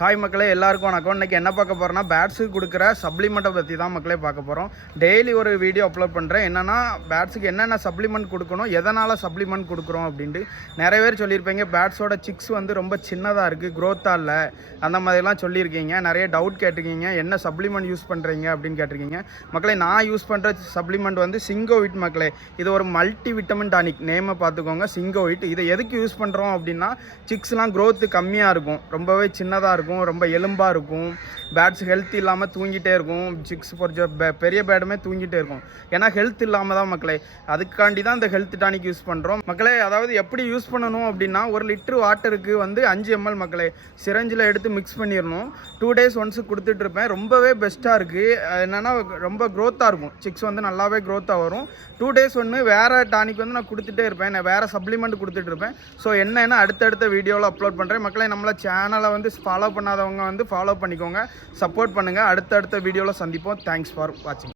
Hi மக்களே, எல்லாருக்கும் வணக்கம். இன்றைக்கி என்ன பார்க்க போகிறோன்னா பேட்ஸுக்கு கொடுக்குற சப்ளிமெண்ட்டை பற்றி தான் மக்களே பார்க்க போகிறோம். டெய்லி ஒரு வீடியோ அப்லோட் பண்ணுறேன். என்னென்னா பேட்ஸுக்கு என்னென்ன சப்ளிமெண்ட் கொடுக்கணும், எதனால் சப்ளிமெண்ட் கொடுக்குறோம் அப்படின்ட்டு. நிறைய பேர் சொல்லியிருப்பீங்க பேட்ஸோட சிக்ஸ் வந்து ரொம்ப சின்னதாக இருக்குது, க்ரோத்தாக இல்லை, அந்த மாதிரிலாம் சொல்லியிருக்கீங்க. நிறைய டவுட் கேட்டிருக்கீங்க, என்ன சப்ளிமெண்ட் யூஸ் பண்ணுறீங்க அப்படின்னு கேட்டிருக்கீங்க. மக்களே, நான் யூஸ் பண்ணுற சப்ளிமெண்ட் வந்து சிங்கோவிட் மக்களே. இது ஒரு மல்டி விட்டமின் டானிக், நேமை பார்த்துக்கோங்க, சிங்கோவிட். இதை எதுக்கு யூஸ் பண்ணுறோம் அப்படின்னா சிக்ஸ்லாம் க்ரோத்து கம்மியாக இருக்கும், ரொம்பவே சின்னதாக இருக்கும், ரொம்ப எலும்பாக இருக்கும். பேட்ஸ் ஹெல்த் இல்லாமல் தூங்கிட்டே இருக்கும். சிக்ஸ் பெரிய பேடுமே தூங்கிட்டே இருக்கும். ஏன்னா ஹெல்த் இல்லாமல் தான் மக்களே. அதுக்காண்டி தான் இந்த ஹெல்த் டானிக் யூஸ் பண்ணுறோம் மக்களே. அதாவது எப்படி யூஸ் பண்ணணும் அப்படின்னா, 1 லிட்டர் வாட்டருக்கு வந்து 5 ml மக்களே சிரஞ்சில் எடுத்து மிக்ஸ் பண்ணிடணும். 2 days ஒன்ஸு கொடுத்துட்ருப்பேன். ரொம்பவே பெஸ்ட்டாக இருக்குது. என்னென்னா ரொம்ப க்ரோத்தாக இருக்கும், சிக்ஸ் வந்து நல்லாவே க்ரோத்தாக வரும். 2 days ஒன்று வேறு டானிக் வந்து நான் கொடுத்துட்டே இருப்பேன், நான் வேறு சப்ளிமெண்ட் கொடுத்துட்ருப்பேன். ஸோ என்னென்னா அடுத்தடுத்த வீடியோவில் அப்லோட் பண்ணுறேன் மக்களே. நம்மள சேனலை வந்து ஃபாலோ பண்ணாதவங்க வந்து ஃபாலோ பண்ணிக்கோங்க, சப்போர்ட் பண்ணுங்கள். அடுத்தடுத்த வீடியோவில் சந்திப்போம். தேங்க்ஸ் ஃபார் வாட்சிங்.